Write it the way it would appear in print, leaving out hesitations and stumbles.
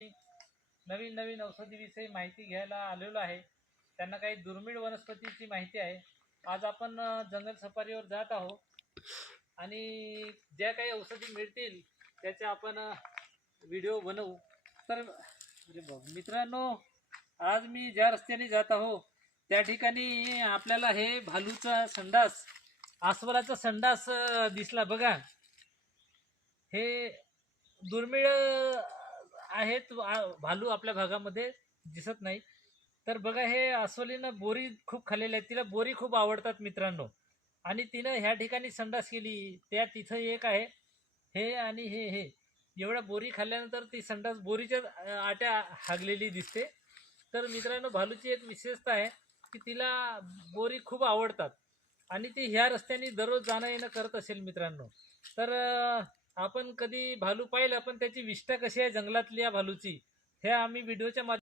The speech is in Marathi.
नवीन नवीन औषधीविषयी माहिती घ्यायला आलेलो आहे. त्यांना काही दुर्मिळ वनस्पतीची माहिती आहे. आज आपण जंगल सफारीवर जात आहोत आणि ज्या काही औषधी मिळतील त्याचे आपण व्हिडिओ बनवू. तर मित्रांनो, आज मी ज्या रस्त्याने जात आहो त्या ठिकाणी आपल्याला हे भालूचा संडास, अस्वलाचा संडास दिसला बघा. हे दुर्मिळ आहेत. भालू आपल्या भागामध्ये दिसत नाही. तर बघा, हे अस्वलीनं बोरी खूप खाल्लेल्या आहेत. तिला बोरी खूप आवडतात मित्रांनो. आणि तिनं ह्या ठिकाणी संडास केली. त्या तिथं एक आहे हे, आणि हे एवढ्या बोरी खाल्ल्यानंतर ती संडास बोरीच्या आट्या हागलेली दिसते. तर मित्रांनो, भालूची एक विशेषता आहे की तिला बोरी खूप आवडतात आणि ती ह्या रस्त्याने दररोज जाणं येणं करत असेल मित्रांनो. तर आपण कधी भालू पाहिलं, पण त्याची विष्ठा कशी आहे जंगलातल्या भालूची, हे आम्ही व्हिडिओच्या